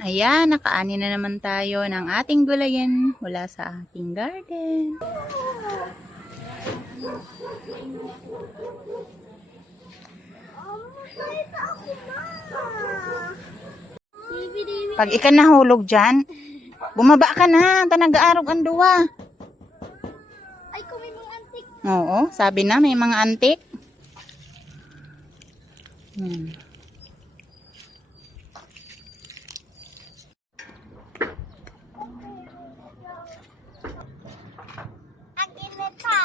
Ayan, nakaani na naman tayo ng ating gulayan mula sa ating garden. Pag ikan nahulog dyan, bumaba ka na, tanag-aarog ang duwa. Ay, kung may mga antik. Oo, sabi na may mga antik. Akin na ta.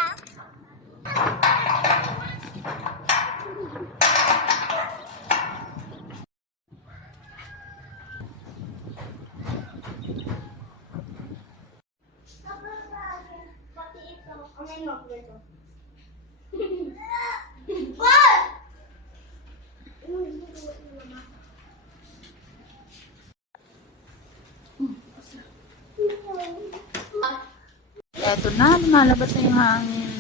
Pati ito. Ang may nok dito. What? Eto na, lumalabas na yung hangin.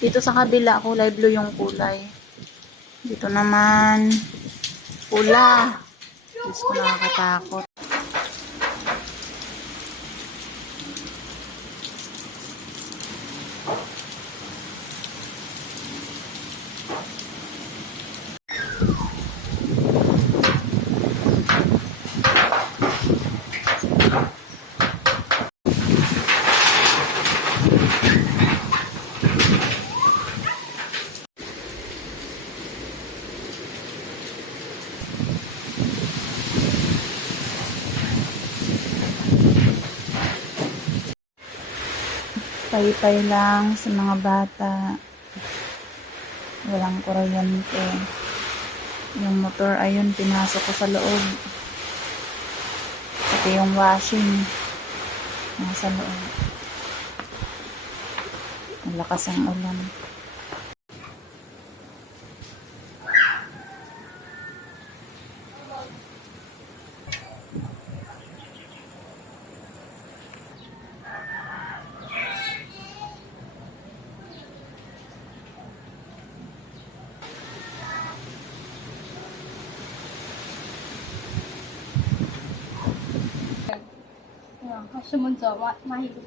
Dito sa kabila, kulay blue yung kulay. Dito naman, pula. Diyos ko, nakakatakot. Paypay lang sa mga bata. Walang kuryente. Yung motor, ayun, pinasok ko sa loob. Pati yung washing, nasa loob. Ang lakas ang ulan. Sumunod sa mahigit.